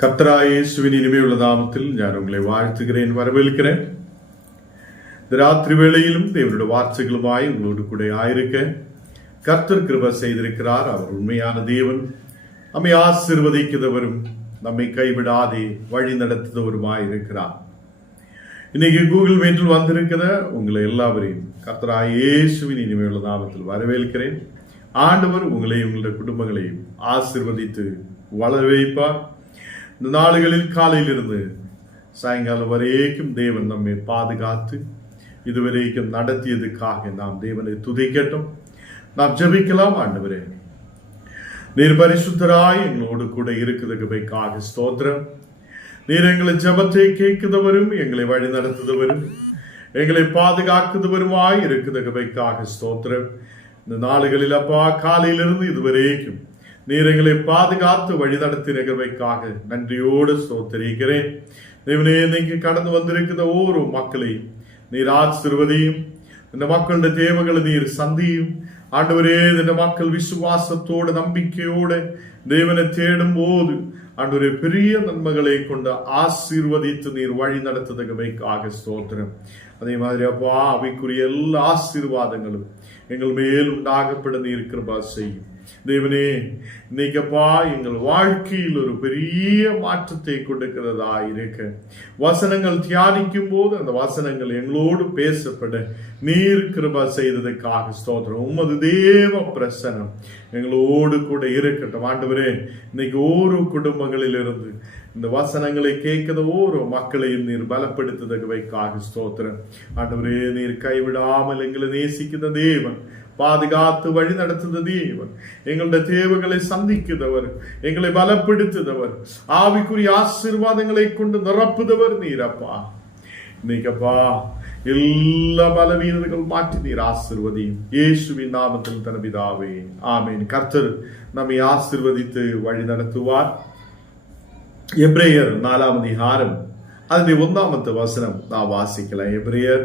கத்தராயேசுவின் இனிமையுள்ள நாமத்தில் நான் உங்களை வாழ்த்துகிறேன் வரவேற்கிறேன் ராத்திரி வேளையிலும் தேவனுடைய வார்த்தைகளுமாய் உங்களோடு கூட ஆயிருக்க கர்த்தர் கிருப செய்திருக்கிறார் அவர் உண்மையான தேவன் நம்மை ஆசிர்வதிக்கிறவரும் நம்மை கைவிடாதே வழி நடத்துகிறவருமாய் இருக்கிறார் இன்னைக்கு கூகுள் மீட்டில் வந்திருக்கிற உங்களை எல்லாவரையும் கர்த்தராய் இயேசுவின் இனிமையுள்ள நாமத்தில் வரவேற்கிறேன் ஆண்டவர் உங்களையும் உங்களுடைய குடும்பங்களையும் ஆசிர்வதித்து வளர வைப்பார் இந்த நாளுகளில் காலையிலிருந்து சாயங்காலம் வரைக்கும் தேவன் நம்மை பாதுகாத்து இதுவரைக்கும் நடத்தியதுக்காக நாம் தேவனை துதிக்கட்டும். நாம் ஜபிக்கலாம் ஆண்டவரே. நீர் பரிசுத்தராய் எங்களோடு கூட இருக்கிறதுக்காக ஸ்தோத்திரம். நீர் எங்களை ஜபத்தை கேட்குதவரும் எங்களை வழி நடத்துதவரும் எங்களை பாதுகாக்குதவருமாய் இருக்குதுக்காக ஸ்தோத்திரம். இந்த நாளுகளில் அப்பா காலையிலிருந்து இதுவரைக்கும் நீர் எங்களை பாதுகாத்து வழிநடத்தி நிகழ்வைக்காக நன்றியோடு சோத்தரிக்கிறேன் தேவனே நீங்க கடந்து வந்திருக்கிற ஒவ்வொரு மக்களையும் நீர் ஆசிர்வதியும் இந்த மக்களுடைய தேவைகளை நீர் சந்தியும். ஆண்டவரே இந்த மக்கள் விசுவாசத்தோடு நம்பிக்கையோடு தேவனை தேடும் போது ஆண்டவரே பெரிய நன்மைகளை கொண்டு ஆசீர்வதித்து நீர் வழி நடத்துதகமைக்காக ஸ்தோத்திரம். அதே மாதிரி அப்பா அவைக்குரிய எல்லா ஆசீர்வாதங்களும் எங்கள் மேல் உண்டாகப்பட நீர் கிருபா செய்யும். தேவனே இன்னைக்கப்பா எங்கள் வாழ்க்கையில் ஒரு பெரிய மாற்றத்தை கொடுக்கிறதா இருக்க. வசனங்கள் தியானிக்கும் போது அந்த வசனங்கள் எங்களோடு பேசப்பட நீர் கிருபா செய்ததுக்காக ஸ்தோத்திரம். உமது தேவ பிரசனம் எங்களோடு கூட இருக்கட்டும். ஆண்டவரே இன்னைக்கு ஒரு குடும்பங்களில் இருந்து இந்த வசனங்களை கேட்கிற ஒரு மக்களையும் நீர் பலப்படுத்துதவைக்காக ஸ்தோத்திரம். ஆண்டவரே நீர் கைவிடாமல் எங்களை நேசிக்கிற தேவன் பாதுகாத்து வழி நடத்துகிற தேவன். எங்களுடைய தேவைகளை சந்திக்குதவர் எங்களை பலப்படுத்துதவர் ஆவிக்குரிய ஆசீர்வாதங்களை கொண்டு நிரப்புதவர் நீரப்பா இன்னைக்கப்பா எல்லா பலவீனர்கள் மாற்றி நீர் ஆசிர்வதியும். இயேசுவின் நாமத்தில் தனபிதாவே ஆமீன். கர்த்தர் நம்மை ஆசிர்வதித்து வழி நடத்துவார். எப்ரேயர் நாலாம் அதிகாரம் அதனுடைய ஒன்றாமத்து வசனம் நான் வாசிக்கலாம். எப்ரேயர்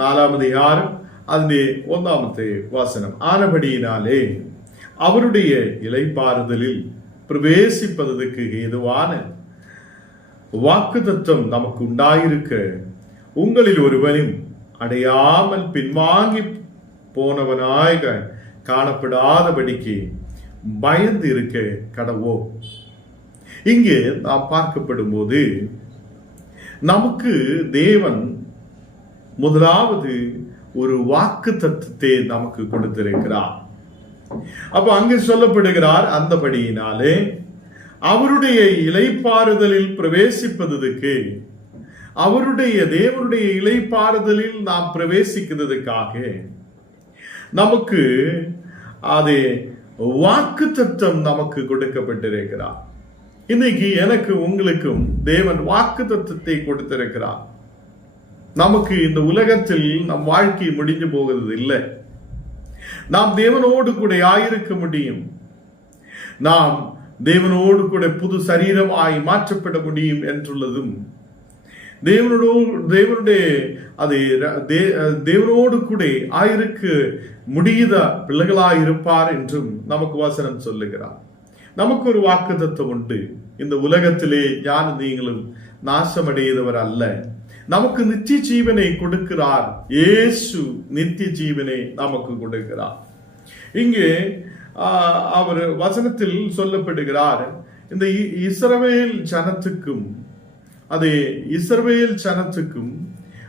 நாலாம் அதிகாரம் അതിൻ്റെ ഒന്നാമത്തെ വസനം ആനപടിയിനാലേ അവരുടെ ഇലൈപ്പാറുതലിൽ പ്രവേശിപ്പതற்கு ഹേതുവാണ് വാക്കുതത്വം നമുക്കുണ്ടായിരിക്ക ഉങ്ങളിൽ ഒരുവനും അടയാമൽ പിൻവാങ്ങി போனவனாக காணப்படாதபடிக்கு பயந்து இருக்க கடவோ இங்கு நாம் பார்க்கப்படும் போது நமக்கு தேவன் முதலாவது ஒரு வாக்கு தத்துவத்தை நமக்கு கொடுத்திருக்கிறார். அப்ப அங்கு சொல்லப்படுகிறார் அந்தபடியினாலே அவருடைய இலைப்பாறுதலில் பிரவேசிப்பதற்கு அவருடைய தேவனுடைய இலைப்பாறுதலில் நாம் பிரவேசிக்கிறதுக்காக நமக்கு அது வாக்கு தத்துவம் நமக்கு கொடுக்கப்பட்டிருக்கிறார். இன்னைக்கு எனக்கு உங்களுக்கும் தேவன் வாக்கு தத்துவத்தை கொடுத்திருக்கிறார். நமக்கு இந்த உலகத்தில் நம் வாழ்க்கை முடிஞ்சு போகிறது இல்லை. நாம் தேவனோடு கூட ஆயிருக்க முடியும். நாம் தேவனோடு கூட புது சரீரமாய் மாற்றப்பட முடியும் என்றுள்ளதும் தேவனோடு தேவனுடைய அது தேவனோடு கூட ஆயிருக்க முடியுத பிள்ளைகளாயிருப்பார் என்றும் நமக்கு வசனம் சொல்லுகிறார். நமக்கு ஒரு வாக்கு தத்துவம் உண்டு. இந்த உலகத்திலே ஞான நீங்களும் நாசமடையதவர் அல்ல நமக்கு நித்திய ஜீவனை கொடுக்கிறார். ஏசு நித்திய ஜீவனை நமக்கு கொடுக்கிறார். இங்கே அவர் வசனத்தில் சொல்லப்படுகிறார் இந்த இஸ்ரவேல் ஜனத்துக்கும் அது இஸ்ரவேல் ஜனத்துக்கும்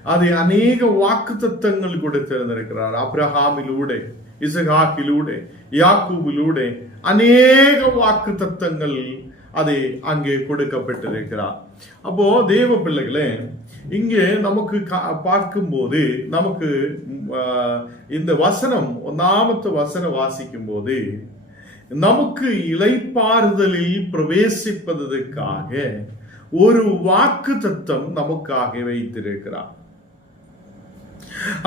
அதை அநேக வாக்கு தத்தங்கள் கொடுத்திருந்திருக்கிறார் அப்ரஹாமிலூட இசகாக்கிலூட யாக்கூபிலூட அநேக வாக்கு தத்தங்கள் அது அங்கே கொடுக்கப்பட்டிருக்கிறார். அப்போ தேவ பிள்ளைகளே இங்கே நமக்கு பார்க்கும்போது நமக்கு இந்த வசனம் ஒன்றாமத்து வசனம் வாசிக்கும் போது நமக்கு இலைப்பாறுதலில் பிரவேசிப்பதற்காக ஒரு வாக்கு தத்துவம் நமக்காக வைத்திருக்கிறார்.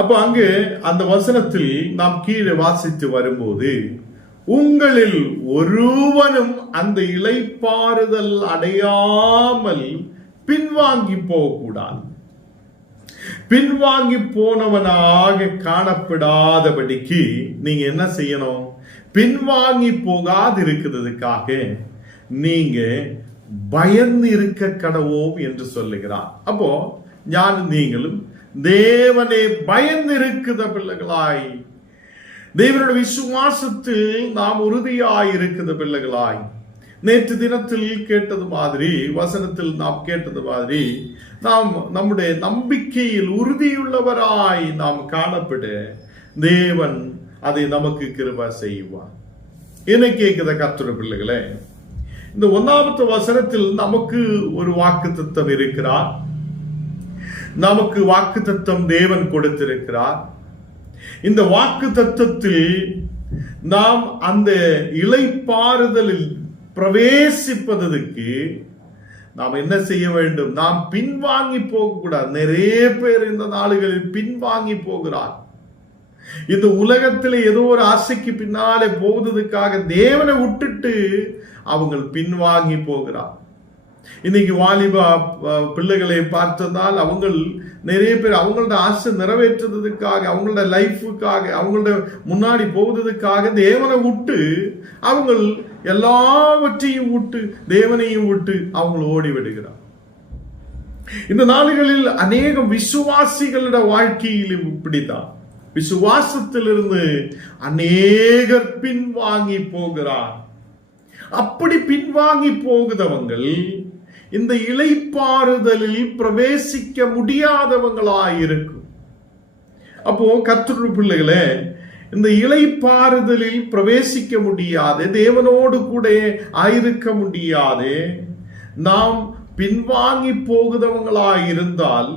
அப்ப அங்கு அந்த வசனத்தில் நாம் கீழே வாசித்து வரும்போது உங்களில் ஒருவனும் அந்த இலைப்பாறுதல் அடையாமல் பின்வாங்கி போகக்கூடாது. பின்வாங்கி போனவனாக காணப்படாதபடிக்கு நீங்க என்ன செய்யணும்? பின்வாங்கி போகாது இருக்கிறதுக்காக நீங்க பயந்து இருக்க கடவோம் என்று சொல்லுகிறார். அப்போ ஞான நீங்களும் தேவனே பயந்து இருக்குத பிள்ளைகளாய் தேவனுடைய விசுவாசத்தில் நாம் உறுதியாய் இருக்கிற பிள்ளைகளாய் நேற்று தினத்தில் கேட்டது மாதிரி வசனத்தில் நாம் கேட்டது மாதிரி நாம் நம்முடைய நம்பிக்கையில் உறுதியுள்ளவராய் நாம் காணப்பட தேவன் அதை நமக்கு கிருபா செய்வார். என்ன கேட்குத கத்துற பிள்ளைகளே இந்த ஒன்னாமத்து வசனத்தில் நமக்கு ஒரு வாக்கு தத்துவம் இருக்கிறார். நமக்கு வாக்கு தத்துவம் தேவன் கொடுத்திருக்கிறார். இந்த வாக்கு தத்துவத்தில் நாம் அந்த இலைப்பாறுதலில் பிரவேசிப்பதற்கு நாம் என்ன செய்ய வேண்டும்? நாம் பின்வாங்கி போகக்கூடாது. நிறைய பேர் இந்த நாடுகளில் பின்வாங்கி போகிறார். இந்த உலகத்தில் ஏதோ ஒரு ஆசைக்கு பின்னாலே போவதற்காக தேவனை விட்டுட்டு அவங்க பின்வாங்கி போகிறார். இன்னைக்கு வாலிப பிள்ளைகளை பார்த்ததால் அவங்கள் நிறைய பேர் அவங்களோட ஆசை நிறைவேற்றுறதுக்காக அவங்களோட லைஃபுக்காக அவங்களோட முன்னாடி போவதற்காக தேவனை விட்டு அவங்கள் எல்லாவற்றையும் விட்டு தேவனையும் விட்டு அவங்க ஓடி விடுகிறார். இந்த நாடுகளில் அநேக விசுவாசிகளோட வாழ்க்கையிலும் இப்படித்தான். விசுவாசத்திலிருந்து அநேகர் பின்வாங்கி போகிறார். அப்படி பின்வாங்கி போகுதவங்கள் இந்த இலைப்பாறுதலில் பிரவேசிக்க முடியாதவங்களாயிருக்கும். அப்போ கத்துரு பிள்ளைகளே இந்த இலைப்பாறுதலில் பிரவேசிக்க முடியாது தேவனோடு கூட ஆயிருக்க முடியாது நாம் பின்வாங்கி போகுதவங்களாயிருந்தால்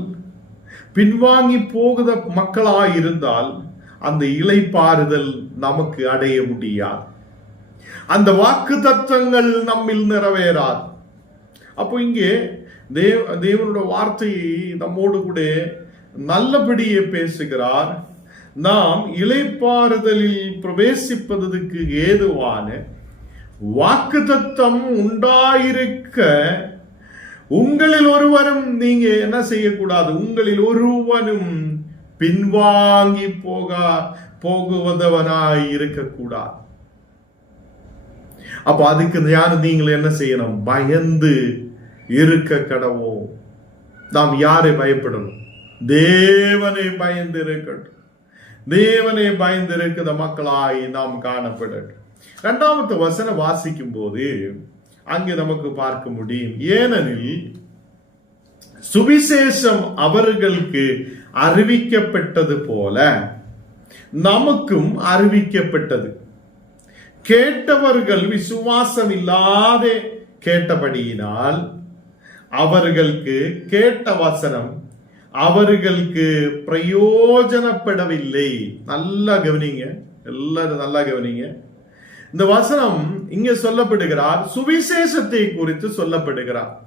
பின்வாங்கி போகுத மக்களாயிருந்தால் அந்த இலைப்பாறுதல் நமக்கு அடைய முடியாது. அந்த வாக்கு தத்துவங்கள் நம்மில் நிறைவேறாது. அப்போ இங்கே தேவ தேவனுடைய வார்த்தையை நம்மோடு கூட நல்லபடியே பேசுகிறார். நாம் இலைப்பாறுதலில் பிரவேசிப்பதற்கு ஏதுவான வாக்கு தத்தம் உண்டாயிருக்க உங்களில் ஒருவரும் நீங்க என்ன செய்யக்கூடாது? உங்களில் ஒருவனும் பின்வாங்கி போக போகுவதவனாய் இருக்கக்கூடாது. அப்ப அதுக்கு ஞான நீங்கள் என்ன செய்யணும்? பயந்து இருக்க கடவோம். நாம் யாரை பயப்படணும்? தேவனை பயந்து இருக்கட்டும் தேவனை பயந்து இருக்கிற மக்களாய் நாம் காணப்படட்டும். இரண்டாவது வசனம் வாசிக்கும் போது அங்கே நமக்கு பார்க்க முடியும். ஏனெனில் சுவிசேஷம் அவர்களுக்கு அறிவிக்கப்பட்டது போல நமக்கும் அறிவிக்கப்பட்டது. கேட்டவர்கள் விசுவாசம் இல்லாதே கேட்டபடியினால் அவர்களுக்கு கேட்ட வசனம் அவர்களுக்கு பிரயோஜனப்படவில்லை. நல்லா கவனிங்க. எல்லாரும் நல்லா கவனிங்க. இந்த வசனம் இங்க சொல்லப்படுகிறார். சுவிசேஷத்தை குறித்து சொல்லப்படுகிறார்.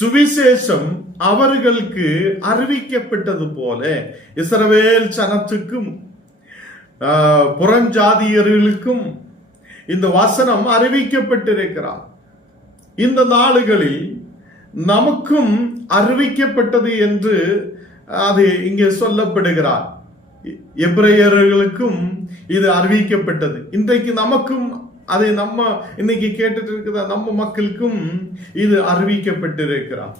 சுவிசேஷம் அவர்களுக்கு அறிவிக்கப்பட்டது போல இஸ்ரவேல் சனத்துக்கும் புறஞ்சாதியர்களுக்கும் இந்த வசனம் அறிவிக்கப்பட்டிருக்கிறார். இந்த நாடுகளில் நமக்கும் அறிவிக்கப்பட்டது என்று அது இங்கே சொல்லப்படுகிறார். எப்ரையர்களுக்கும் இது அறிவிக்கப்பட்டது. இன்றைக்கு நமக்கும் அதை நம்ம இன்னைக்கு கேட்டுட்டு இருக்கிற நம்ம மக்களுக்கும் இது அறிவிக்கப்பட்டிருக்கிறார்.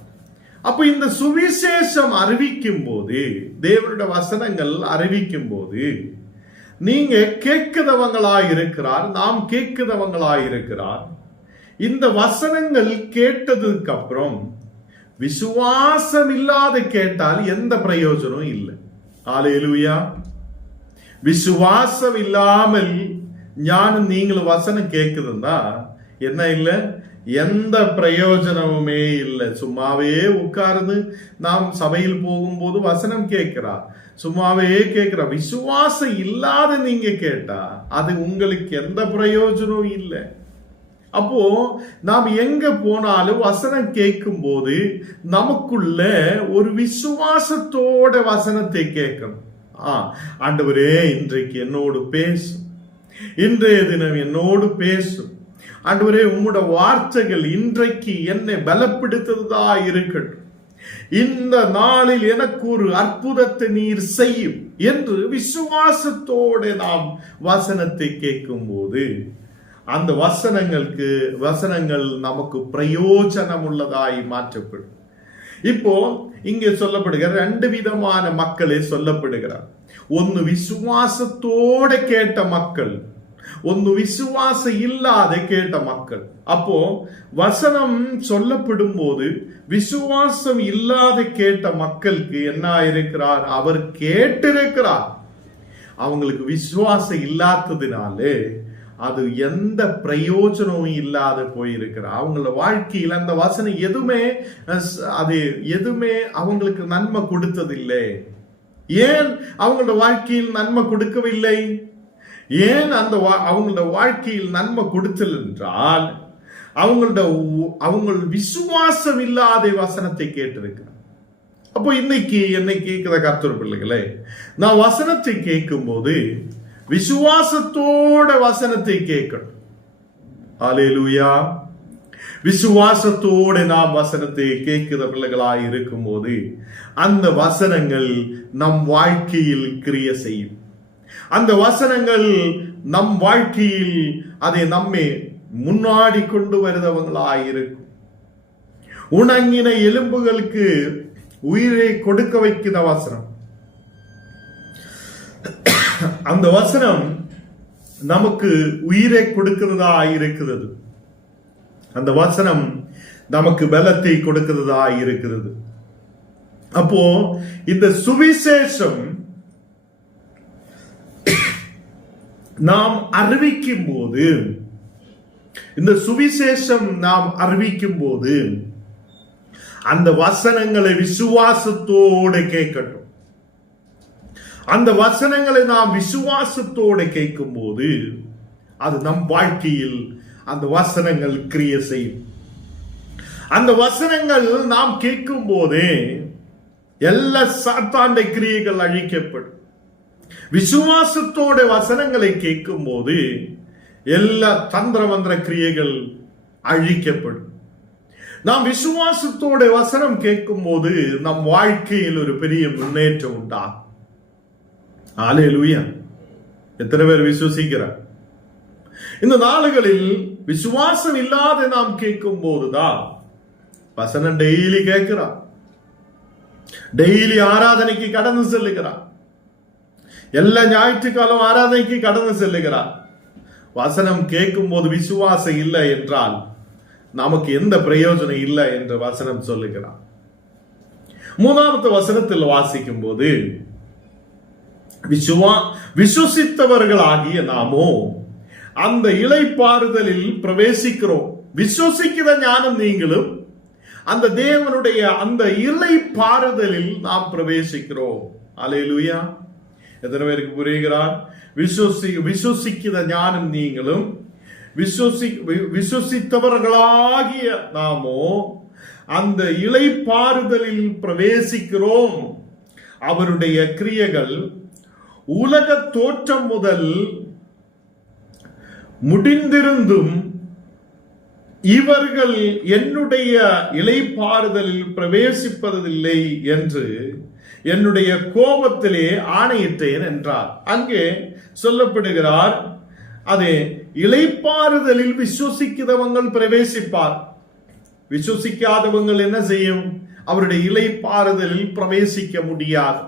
அப்ப இந்த சுவிசேஷம் அறிவிக்கும் போது தேவனுடைய வசனங்கள் அறிவிக்கும் போது நீங்க கேட்கிறவங்களா இருக்கிறார் நாம் கேட்கிறவங்களா இருக்கிறார் இந்த வசனங்கள் கேட்டதுக்கு அப்புறம் விசுவாசம் இல்லாத கேட்டால் எந்த பிரயோஜனம் இல்லை. ஆலையிலுயா விசுவாசம் இல்லாமல் ஞானம் நீங்களும் வசனம் கேட்குதுன்னா என்ன இல்லை? எந்த பிரயோஜனமுமே இல்லை. சும்மாவே உட்கார்ந்து நாம் சபையில் போகும்போது வசனம் கேட்கிறா. சும்மாவே கேட்கிறா. விசுவாசம் இல்லாத நீங்க கேட்டா அது உங்களுக்கு எந்த பிரயோஜனமும் இல்லை. அப்போ நாம் எங்க போனாலும் வசனம் கேட்கும் போது நமக்குள்ள ஒரு விசுவாசத்தோட வசனத்தை கேட்கணும். ஆ ஆண்டவரே இன்றைக்கு என்னோடு பேசும். இன்றைய தினம் என்னோடு பேசும். ஆண்டவரே உங்களோட வார்த்தைகள் இன்றைக்கு என்னை பலப்படுத்துறதா இருக்கட்டும். இந்த நாளில் எனக்கு ஒரு அற்புதத்தை நீர் செய்யும் என்று விசுவாசத்தோட நாம் வசனத்தை கேட்கும் போது அந்த வசனங்களுக்கு வசனங்கள் நமக்கு பிரயோஜனம் உள்ளதாய் மாற்றப்படும். இப்போ இங்கே சொல்லப்படுகிற ரெண்டு விதமான மக்களே சொல்லப்படுகிறார். ஒன்னு விசுவாசத்தோட கேட்ட மக்கள் ஒன்னு விசுவாசம் இல்லாத கேட்ட மக்கள். அப்போ வசனம் சொல்லப்படும் போது விசுவாசம் இல்லாத கேட்ட மக்களுக்கு என்ன இருக்கிறார் அவர் கேட்டிருக்கிறார். அவங்களுக்கு விசுவாசம் இல்லாததினாலே அது எந்த பிரயோஜனமும் இல்லாத போயிருக்கிற அவங்கள வாழ்க்கையில் அந்த வசனம் எதுவுமே அது எதுவுமே அவங்களுக்கு நன்மை கொடுத்ததில்லை. ஏன் அவங்களோட வாழ்க்கையில் நன்மை கொடுக்கவில்லை? ஏன் அந்த வா- அவங்களோட வாழ்க்கையில் நன்மை கொடுத்தல் என்றால் அவங்களோட உ- விசுவாசம் இல்லாத வசனத்தை கேட்டிருக்கிறார். அப்போ இன்னைக்கு என்னை கேட்கிற கர்த்தர் பிள்ளைகளே நான் வசனத்தை கேட்கும்போது விசுவாசத்தோட வசனத்தை கேட்கணும். ஹalleluya. விசுவாசத்தோட நாம் வசனத்தை கேட்கிற பிள்ளைகளாய் இருக்கும்போது அந்த வசனங்கள் நம் வாழ்க்கையில் கிரிய செய்யும். அந்த வசனங்கள் நம் வாழ்க்கையில் அதை நம்மை முன்னாடி கொண்டு வருதவங்களாய் இருக்கும். உணங்கின எலும்புகளுக்கு உயிரை கொடுக்க வைக்கிற வசனம். அந்த வசனம் நமக்கு உயிரை கொடுக்கிறதா இருக்கிறது. அந்த வசனம் நமக்கு பலத்தை கொடுக்கிறதா இருக்கிறது. அப்போ இந்த சுவிசேஷம் நாம் அறிவிக்கும் போது இந்த சுவிசேஷம் நாம் அறிவிக்கும் போது அந்த வசனங்களை விசுவாசத்தோடு கேட்கட்டும். அந்த வசனங்களை நாம் விசுவாசத்தோடு கேட்கும் போது அது நம் வாழ்க்கையில் அந்த வசனங்கள் கிரிய செய்யும். அந்த வசனங்கள் நாம் கேட்கும் போதே எல்லா சாத்தாண்ட கிரியைகள் அழிக்கப்படும். விசுவாசத்தோட வசனங்களை கேட்கும் போது எல்லா தந்திர மந்திர கிரியைகள் அழிக்கப்படும். நாம் விசுவாசத்தோட வசனம் கேட்கும் போது நம் வாழ்க்கையில் ஒரு பெரிய முன்னேற்றம் உண்டாகும். ஆலேலூயா எத்தனை பேர் விசுவசிக்கிறார்? இந்த நாளுகளில் விசுவாசம் இல்லாத நாம் கேட்கும் போதுதான் வசனம் டெய்லி கேட்கிறான் டெய்லி ஆராதனைக்கு கடந்து செல்லுகிறான் எல்லா ஞாயிற்றுக்காலம் ஆராதனைக்கு கடந்து செல்லுகிறான் வசனம் கேட்கும் போது விசுவாசம் இல்லை என்றால் நமக்கு எந்த பிரயோஜனம் இல்லை என்று வசனம் சொல்லுகிறான் மூணாவது வசனத்தில் வாசிக்கும் போது விசுவா விசுவசித்தவர்களாகிய நாமோ அந்த இலைப்பாறுதலில் பிரவேசிக்கிறோம். விசுவசிக்கிற ஞானம் நீங்களும் அந்த தேவனுடைய அந்த இலைப்பாறுதலில் நாம் பிரவேசிக்கிறோம். அலையலுயா. எத்தனை பேருக்கு புரிகிறார்? விசுவசி விசுவசிக்கிற ஞானம் நீங்களும் விசுவசி வி- விசுவசித்தவர்களாகிய நாமோ அந்த இலைப்பாறுதலில் பிரவேசிக்கிறோம். அவருடைய கிரியைகள் உலக தோற்றம் முதல் முடிந்திருந்தும் இவர்கள் என்னுடைய இலைப்பாறுதலில் பிரவேசிப்பதில்லை என்று என்னுடைய கோபத்திலே ஆணையிட்டேன் என்றார். அங்கே சொல்லப்படுகிறார் அது இலைப்பாறுதலில் விசுவசிக்கிறவங்கள் பிரவேசிப்பார். விசுவசிக்காதவங்கள் என்ன செய்யும்? அவருடைய இலைப்பாறுதலில் பிரவேசிக்க முடியாது.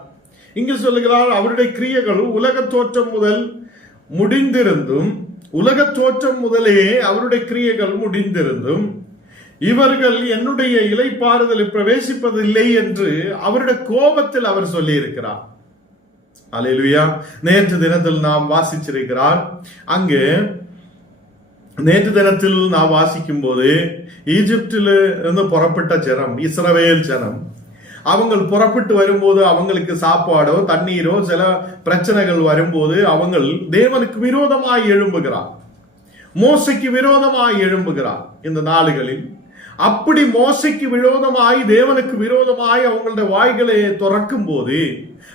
இங்கு சொல்லுகிறார் அவருடைய கிரியைகள் உலக தோற்றம் முதல் முடிந்திருந்தும் உலக தோற்றம் முதலே அவருடைய கிரியைகள் முடிந்திருந்தும் இவர்கள் என்னுடைய இலைப்பாறுதலில் பிரவேசிப்பதில்லை என்று அவருடைய கோபத்தில் அவர் சொல்லியிருக்கிறார். அலையிலுயா நேற்று தினத்தில் நாம் வாசிச்சிருக்கிறார் அங்கு நேற்று தினத்தில் நாம் வாசிக்கும் போது ஈஜிப்டில் இருந்து புறப்பட்ட ஜனம் இஸ்ரவேல் ஜனம் அவங்க புறப்பட்டு வரும்போது அவங்களுக்கு சாப்பாடோ தண்ணீரோ சில பிரச்சனைகள் வரும்போது அவங்க தேவனுக்கு விரோதமாய் எழும்புகிறார். மோசைக்கு விரோதமாய் எழும்புகிறார் இந்த நாடுகளில் அப்படி மோசைக்கு விரோதமாய் தேவனுக்கு விரோதமாய் அவங்களுடைய வாய்களை துறக்கும் போது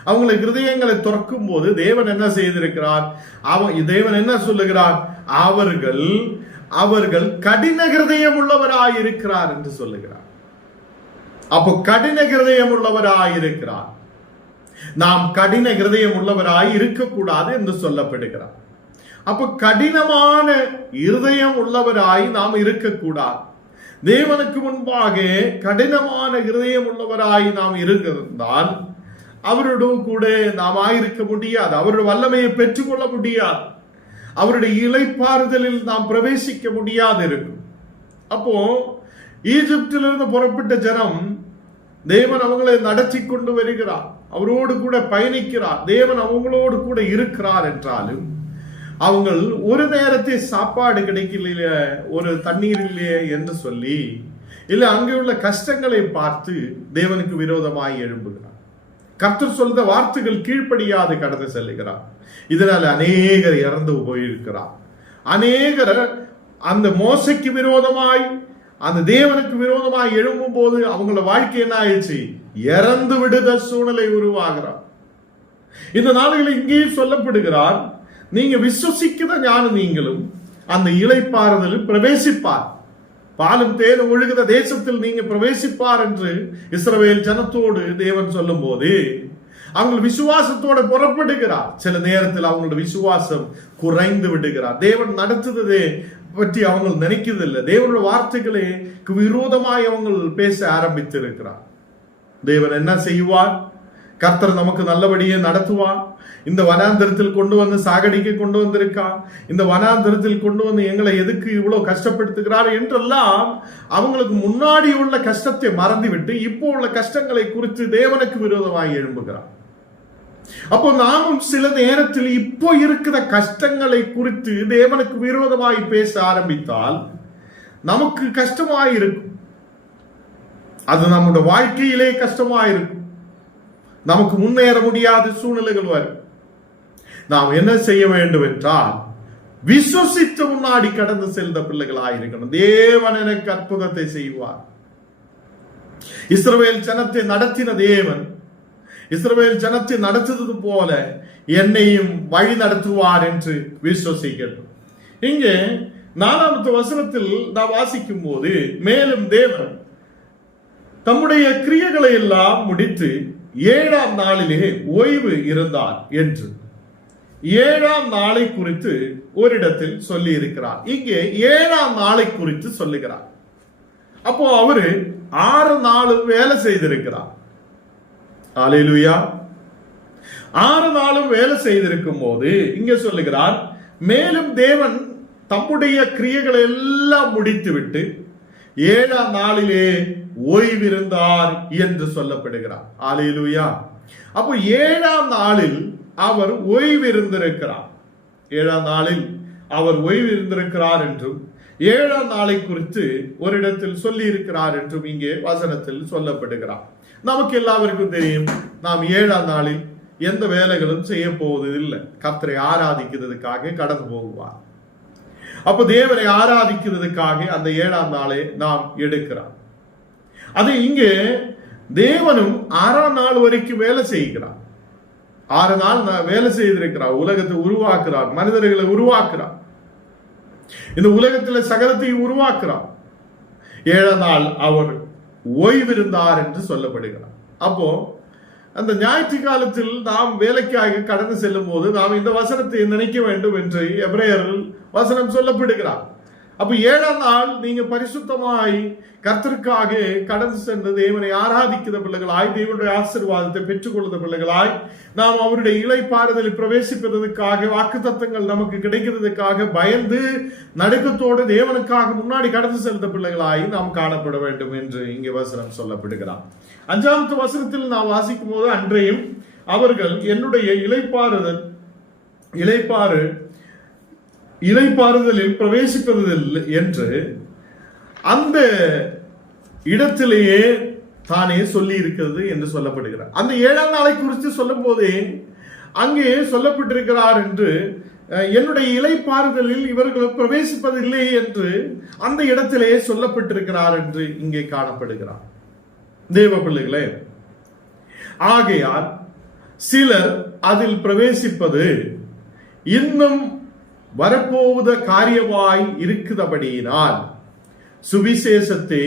அவங்களுடைய ஹிருதயங்களை துறக்கும் போது தேவன் என்ன செய்திருக்கிறார்? அவன் தேவன் என்ன சொல்லுகிறார்? அவர்கள் அவர்கள் கடின ஹிருதயம் உள்ளவராய் இருக்கிறார் என்று சொல்லுகிறார். அப்போ கடின ஹிருதயம் உள்ளவராயிருக்கிறார் நாம் கடின ஹிருதயம் உள்ளவராய் இருக்கக்கூடாது என்று சொல்லப்படுகிறார். அப்ப கடினமான இருதயம் உள்ளவராய் நாம் இருக்கக்கூடாது. தேவனுக்கு முன்பாக கடினமான இருதயம் உள்ளவராய் நாம் இருந்திருந்தால் அவருடன் கூட நாம் ஆயிருக்க முடியாது. அவருடைய வல்லமையை பெற்றுக்கொள்ள முடியாது. அவருடைய இலைப்பாறுதலில் நாம் பிரவேசிக்க முடியாது இருக்கும் அப்போ ஈஜிப்திலிருந்து புறப்பட்ட ஜனம் தேவன் அவங்களை நடத்தி கொண்டு வருகிறார். அவரோடு கூட பயணிக்கிறார். தேவன் அவங்களோடு கூட இருக்கிறார் என்றாலும் அவங்கள் ஒரு நேரத்தை சாப்பாடு கிடைக்கல ஒரு தண்ணீர் இல்லையே என்று சொல்லி இல்லை அங்கே உள்ள கஷ்டங்களை பார்த்து தேவனுக்கு விரோதமாய் எழும்புகிறார். கர்த்தர் சொல்ற வார்த்தைகள் கீழ்ப்படியாது கடந்து செல்லுகிறார். இதனால் அநேகர் இறந்து போயிருக்கிறார். அநேகர் அந்த மோசைக்கு விரோதமாய் அந்த தேவனுக்கு விரோதமாக எழும்பும் போது அவங்களோட வாழ்க்கை என்ன ஆயிடுச்சு? இறந்து விடுத சூழ்நிலை உருவாகிறார். இந்த நாடுகளில் இங்கேயும் சொல்லப்படுகிறார் நீங்க விசுவசிக்கிற ஞான நீங்களும் அந்த இலைப்பாறுதலில் பிரவேசிப்பார். பாலும் தேனும் ஒழுகுத தேசத்தில் நீங்க பிரவேசிப்பார் என்று இஸ்ரவேல் ஜனத்தோடு தேவன் சொல்லும் போது அவங்க விசுவாசத்தோட புறப்படுகிறார். சில நேரத்தில் அவங்களோட விசுவாசம் குறைந்து விடுகிறார். தேவன் நடத்துதே பற்றி அவங்க நினைக்கிறதில்லை தேவனோட வார்த்தைகளே விரோதமாய் அவங்க பேச ஆரம்பித்து இருக்கிறார் தேவன் என்ன செய்வார்? கர்த்தர் நமக்கு நல்லபடியே நடத்துவார். இந்த வனாந்திரத்தில் கொண்டு வந்து சாகடிக்க கொண்டு வந்திருக்கான் இந்த வனாந்திரத்தில் கொண்டு வந்து எங்களை எதுக்கு இவ்வளோ கஷ்டப்படுத்துகிறார் என்றெல்லாம் அவங்களுக்கு முன்னாடி உள்ள கஷ்டத்தை மறந்துவிட்டு இப்போ உள்ள கஷ்டங்களை குறித்து தேவனுக்கு விரோதமாக எழும்புகிறார். அப்போ நாமும் சில நேரத்தில் இப்போ இருக்கிற கஷ்டங்களை குறித்து தேவனுக்கு விரோதமாய் பேச ஆரம்பித்தால் நமக்கு கஷ்டமாயிருக்கும். அது நம்முடைய வாழ்க்கையிலே கஷ்டமாயிருக்கும். நமக்கு முன்னேற முடியாத சூழ்நிலைகள் வரும். நாம் என்ன செய்ய வேண்டும் என்றால் விசுவசித்து முன்னாடி கடந்து செல்ந்த பிள்ளைகளாயிருக்கணும் தேவன் எனக்கு அற்புதத்தை செய்வார். இஸ்ரவேல் ஜனத்தை நடத்தின தேவன் இஸ்ரவேல் ஜனத்தை நடத்தது போல என்னையும் வழி நடத்துவார் என்று விசுவசிக்கட்டும் இங்கே நாலாவது வசனத்தில் நான் வாசிக்கும் போது மேலும் தேவன் தம்முடைய கிரியைகளை எல்லாம் முடித்து ஏழாம் நாளிலே ஓய்வு இருந்தார் என்று. ஏழாம் நாளை குறித்து ஓரிடத்தில் சொல்லி இருக்கிறார் இங்கே ஏழாம் நாளை குறித்து சொல்லுகிறார். அப்போ அவரு ஆறு நாளும் வேலை செய்திருக்கிறார். அலையிலுயா ஆறு நாளும் வேலை செய்திருக்கும் போது இங்க சொல்லுகிறார் மேலும் தேவன் தம்முடைய கிரியைகளை எல்லாம் முடித்துவிட்டு ஏழாம் நாளிலே ஓய்விருந்தார் என்று சொல்லப்படுகிறார். ஆலையிலுயா அப்போ ஏழாம் நாளில் அவர் ஓய்விருந்திருக்கிறார். ஏழாம் நாளில் அவர் ஓய்விருந்திருக்கிறார் என்றும் ஏழாம் நாளை குறித்து ஒரு இடத்தில் சொல்லி இருக்கிறார் என்றும் இங்கே வசனத்தில் சொல்லப்படுகிறார். நமக்கு எல்லாருக்கும் தெரியும் நாம் ஏழாம் நாளில் எந்த வேலைகளும் செய்ய போவது இல்லை கர்த்தரை ஆராதிக்கிறதுக்காக கடந்து போகுவார். அப்ப தேவனை ஆராதிக்கிறதுக்காக அந்த ஏழாம் நாளை நாம் எடுக்கிறார் அது இங்கே தேவனும் ஆறாம் நாள் வரைக்கும் வேலை செய்கிறார். ஆறு நாள் நான் வேலை செய்திருக்கிறார். உலகத்தை உருவாக்குறார். மனிதர்களை உருவாக்குறார். இந்த உலகத்தில் சகலத்தையும் உருவாக்குறார். ஏழாம் நாள் அவர் ஓய்விருந்தார் என்று சொல்லப்படுகிறார். அப்போ அந்த ஞாயிற்று காலத்தில் நாம் வேலைக்காக கடந்து செல்லும் போது நாம் இந்த வசனத்தை நினைக்க வேண்டும் என்று எப்ரேயரில் வசனம் சொல்லப்படுகிறார். அப்ப ஏழாம் நாள் நீங்க பரிசுத்தமாய் கர்த்தருக்காக கடந்து சென்று தேவனை ஆராதிக்கிற பிள்ளைகளாய் தேவனுடைய ஆசீர்வாதத்தை பெற்றுக்கொள்ளுத பிள்ளைகளாய் நாம் அவருடைய இலைப்பாறுதலில் பிரவேசிப்பதற்காக வாக்கு தத்தங்கள் நமக்கு கிடைக்கிறதுக்காக பயந்து நடுக்கத்தோடு தேவனுக்காக முன்னாடி கடந்து செல்த பிள்ளைகளாய் நாம் காணப்பட வேண்டும் என்று இங்கே வசனம் சொல்லப்படுகிறார். அஞ்சாவது வசனத்தில் நாம் வாசிக்கும் போது அன்றையும் அவர்கள் என்னுடைய இலைப்பாறுதல் இலைப்பாறு இலைப்பாறுதலில் பிரவேசிப்பதில்லை என்று அந்த இடத்திலேயே தானே சொல்லி இருக்கிறது என்று சொல்லப்படுகிறார். அந்த ஏழாம் நாளை குறித்து சொல்லும் போதே அங்கே சொல்லப்பட்டிருக்கிறார் என்று என்னுடைய இலைப்பாறுதலில் இவர்கள் பிரவேசிப்பதில்லை என்று அந்த இடத்திலேயே சொல்லப்பட்டிருக்கிறார் என்று இங்கே காணப்படுகிறார். தேவ பிள்ளைகளே ஆகையால் சிலர் அதில் பிரவேசிப்பது இன்னும் வரப்போவத காரியமாய் இருக்குதபடியினால் சுவிசேஷத்தை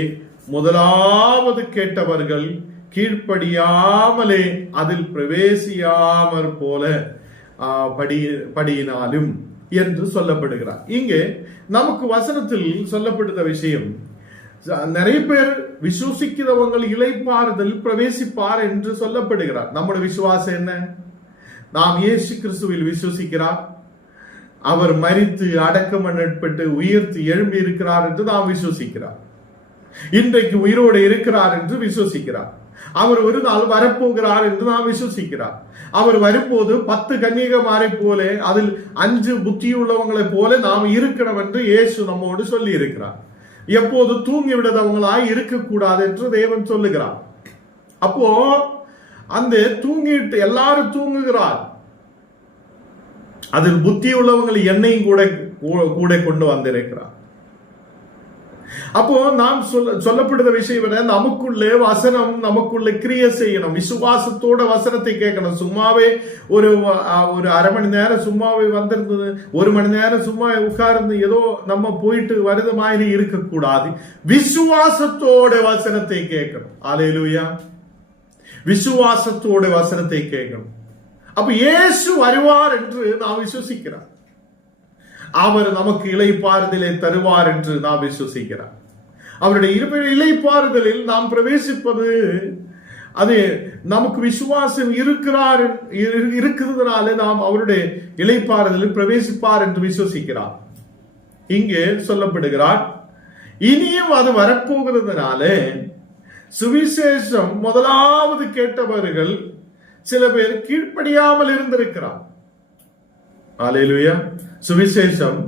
முதலாவது கேட்டவர்கள் கீழ்ப்படியாமலே அதில் பிரவேசியாமற் போல படி படியினாலும் என்று சொல்லப்படுகிறார். இங்கே நமக்கு வசனத்தில் சொல்லப்படுத்த விஷயம் நிறைய பேர் விசுவசிக்கிறவங்கள் இலைப்பாறுதல் பிரவேசிப்பார் என்று சொல்லப்படுகிறார். நம்முடைய விசுவாசம் என்ன? நாம் இயேசு கிறிஸ்துவில் விசுவசிக்கிறார். அவர் மறித்து அடக்கம் பண்ணப்பட்டு உயிர்த்து எழும்பி இருக்கிறார் என்று நாம் விசுவசிக்கிறார் இன்றைக்கு உயிரோடு இருக்கிறார் என்று விசுவசிக்கிறார் அவர் ஒரு நாள் வரப்போகிறார் என்று நாம் விசுவசிக்கிறார் அவர் வரும்போது பத்து கன்னிகமாரை போல அதில் அஞ்சு புத்தியுள்ளவங்களை போல நாம் இருக்கணும் என்று இயேசு நம்மோடு சொல்லி இருக்கிறார் எப்போது தூங்கி விடாதவங்களாய் இருக்கக்கூடாது என்று தேவன் சொல்லுகிறார். அப்போ அந்த தூங்கிட்டு எல்லாரும் தூங்குகிறார். அதில் புத்தி உள்ளவங்கள் என்னையும் கூட கூட கொண்டு வந்திருக்கிறார். அப்போ நாம் சொல்ல சொல்லப்படுற விஷயம் என்ன? நமக்குள்ளே வசனம் நமக்குள்ள கிரிய செய்யணும். விசுவாசத்தோட வசனத்தை கேட்கணும். சும்மாவே ஒரு ஒரு அரை மணி நேரம் சும்மாவே வந்திருந்தது ஒரு மணி நேரம் சும்மா உட்கார்ந்து ஏதோ நம்ம போயிட்டு வருது மாதிரி இருக்கக்கூடாது. விசுவாசத்தோட வசனத்தை கேட்கணும். அலையிலுயா விசுவாசத்தோட வசனத்தை கேட்கணும். அப்ப இயேசு வருவார் என்று நாம் விசுவசிக்கிறார் அவர் நமக்கு இலைப்பாறுதலை தருவார் என்று நாம் விசுவசிக்கிறார் அவருடைய இரு இலைப்பாறுதலில் நாம் பிரவேசிப்பது அது நமக்கு விசுவாசம் இருக்கிறார் இருக்கிறதுனால நாம் அவருடைய இலைப்பாறுதலில் பிரவேசிப்பார் என்று விசுவசிக்கிறார் இங்கே சொல்லப்படுகிறார் இனியும் அது வரப்போகிறதுனால சுவிசேஷம் முதலாவது கேட்டவர்கள் சில பேர் கீழ்ப்படியாமல் இருந்திருக்கிறார். ஆலையிலுயா சுவிசேஷம்.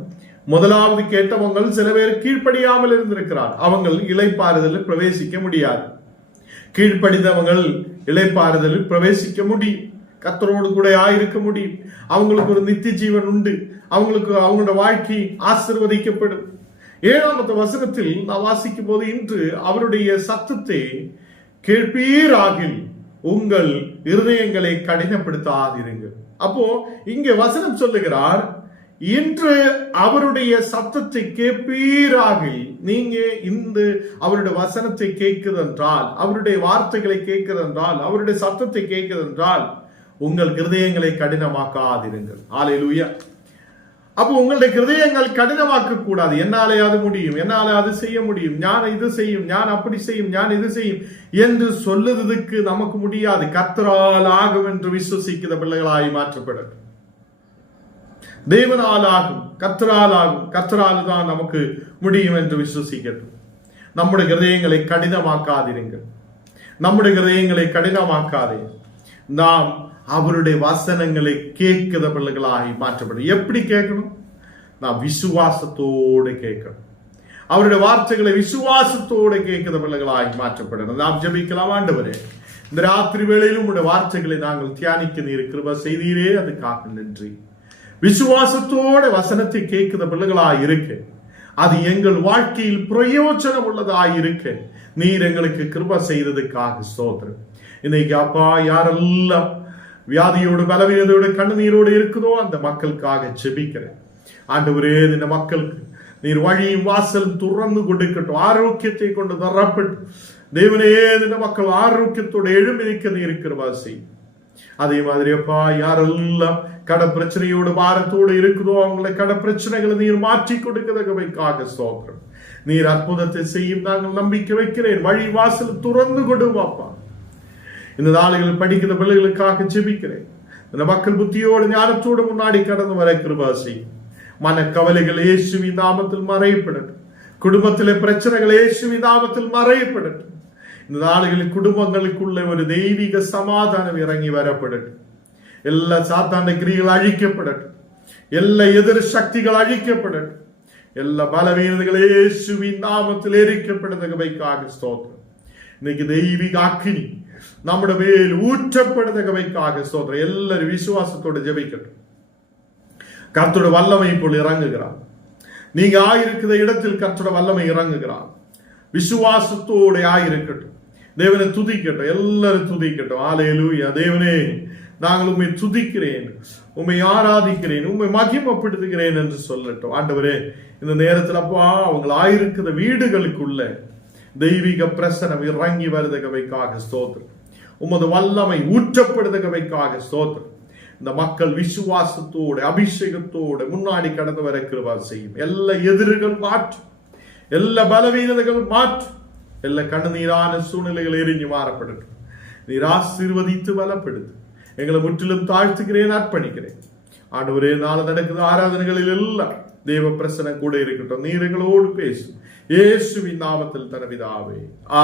முதலாவது கேட்டவங்கள் சில பேர் கீழ்ப்படியாமல் இருந்திருக்கிறார். அவங்கள் இலைப்பாறுதலில் பிரவேசிக்க முடியாது. கீழ்ப்படிந்தவங்கள் இலைப்பாறுதலில் பிரவேசிக்க முடியும் கத்தரோடு கூட ஆயிருக்க முடியும் அவங்களுக்கு ஒரு நித்திய ஜீவன் உண்டு. அவங்களுக்கு அவங்களோட வாழ்க்கை ஆசிர்வதிக்கப்படும். ஏழாமத்து வசனத்தில் நான் வாசிக்கும் போது இன்று அவருடைய சத்தத்தை கேட்பீராகில் உங்கள் இருதயங்களை கடினப்படுத்தாதிருங்கள். அப்போ இங்க வசனம் சொல்லுகிறார் இன்று அவருடைய சத்தத்தை கேட்பீராகில் நீங்க இந்த அவருடைய வசனத்தை கேட்குதென்றால் அவருடைய வார்த்தைகளை கேட்குதென்றால் அவருடைய சத்தத்தை கேட்குதென்றால் உங்கள் இருதயங்களை கடினமாக்காதிருங்கள். ஆலையிலுயா அப்போ உங்களுடைய ஹிருதயங்கள் கடினமாக்க கூடாது என்னாலே அது முடியும் என்னாலே அது செய்ய முடியும். ஞான இது செய்யும் ஞான் அப்படி செய்யும் ஞான் இது செய்யும் என்று சொல்லுவதற்கு நமக்கு முடியாது. கத்தரால் ஆகும் என்று விசுவசிக்கிற பிள்ளைகளாய் மாற்றப்படும். தேவனால் ஆகும் கத்தரால் ஆகும் கத்தரால் தான் நமக்கு முடியும் என்று விசுவசிக்கட்டும் நம்முடைய ஹிருதயங்களை கடினமாக்காதிருங்கள். நம்முடைய ஹிருதயங்களை கடினமாக்காதே. நாம் அவருடைய வசனங்களை கேட்கிறவர்களாகி மாற்றப்படும். எப்படி கேட்கணும்? நான் விசுவாசத்தோடு கேட்கணும். அவருடைய வார்த்தைகளை விசுவாசத்தோடு கேட்கிறவர்களாகி மாற்றப்படணும். நாம் ஜபிக்கலாம் ஆண்டவரே. இந்த ராத்திரி வேளையிலும் உடைய வார்த்தைகளை நாங்கள் தியானிக்க நீர் கிருப செய்தீரே. அதுக்காக நன்றி. விசுவாசத்தோட வசனத்தை கேட்கிற பிள்ளைகளாய் இருக்கு. அது எங்கள் வாழ்க்கையில் பிரயோஜனம் உள்ளதாய் இருக்கு. நீர் எங்களுக்கு கிருப செய்ததுக்காக சோதரன் இன்னைக்கு அப்பா யாரெல்லாம் வியாதியோடு பலவீனதோடு கண்ணுநீரோடு இருக்குதோ அந்த மக்களுக்காக செபிக்கிறேன் ஆண்டவரே இந்த மக்களுக்கு நீர் வழியும் வாசல் துறந்து கொடுக்கட்டும். ஆரோக்கியத்தை கொண்டு தரப்பட்டு தேவனே இந்த மக்கள் ஆரோக்கியத்தோடு எழுமிக்க நீ இருக்கிறவா செய் அதே மாதிரி அப்பா யாரெல்லாம் கட பிரச்சனையோடு பாரத்தோடு இருக்குதோ அவங்களை கட பிரச்சனைகளை நீர் மாற்றி கொடுக்கிறதுக்காக சோத்திரம் நீர் அற்புதத்தை செய்யும் நாங்கள் நம்பிக்கை வைக்கிறேன். வழி வாசல் துறந்து கொடுவாப்பா இந்த நாளுகள் படிக்கிற பிள்ளைகளுக்காக ஜெபிக்கிறேன் இந்த மக்கள் புத்தியோடு ஞானத்தோடு முன்னாடி கடந்து வர கிருபாசி மன கவலைகள் இயேசுவின் நாமத்தில் மறையப்படட்டும் குடும்பத்திலே பிரச்சனைகள் இயேசுவின் நாமத்தில் மறையப்படட்டும் இந்த நாளுகளில் குடும்பங்களுக்குள்ள ஒரு தெய்வீக சமாதானம் இறங்கி வரப்படட்டும் எல்லா சாத்தாண்ட கிரிகள் அழிக்கப்படட்டும் எல்லா எதிர் சக்திகள் அழிக்கப்படட்டும் எல்லா பலவீனங்கள் இயேசுவின் நாமத்தில் எரிக்கப்படுதவைக்காக ஸ்தோத்திரம் இன்னைக்கு தெய்வீக அக்கினி നമ്മുടെ മേൽ ஊற்றப்படத்தக்கவைக்காக சொல்ற எல்லாரும் விசுவாசத்தோடு ஜெபிக்கட்டும். கர்த்தோட வல்லமை போல் இறங்குகிறார். நீங்க ஆயிருக்கிற இடத்தில் கர்த்தோட வல்லமை இறங்குகிறார். விசுவாசத்தோட ஆயிருக்கட்டும். தேவனை துதிக்கட்டும். எல்லாரும் துதிக்கட்டும். ஆலையிலூயா தேவனே நாங்கள் உண்மை துதிக்கிறேன். உண்மை ஆராதிக்கிறேன். உண்மை மகிமப்படுத்துகிறேன் என்று சொல்லட்டும். ஆண்டவரே இந்த நேரத்தில் அப்பா அவங்கள ஆயிருக்கிற வீடுகளுக்குள்ள தெய்வீக பிரசனம் இறங்கி வருதகவைக்காக ஸ்தோத்திரம் உமது வல்லமை ஊற்றப்படுதகவைக்காக ஸ்தோத்திரம். இந்த மக்கள் விசுவாசத்தோடு அபிஷேகத்தோடு முன்னாடி கடந்து வர கிருபா செய்யும். எல்லா எதிர்கள் மாற்றும். எல்லா பலவீனதைகள் மாற்றும். எல்லா கண்ணீரான சூழ்நிலைகள் எரிஞ்சு மாறப்படுது நீர் ஆசீர்வதித்து பலப்படுத்து எங்களை முற்றிலும் தாழ்த்துக்கிறேன் அர்ப்பணிக்கிறேன். ஒரே நாள் நடக்குது ஆராதனைகளில் எல்லாம். தேவ பிரசனம் கூட இருக்கட்டும். நீர் எங்களோடு பேசும். இயேசுவின் நாமத்தில் தனவிதாவே ஆ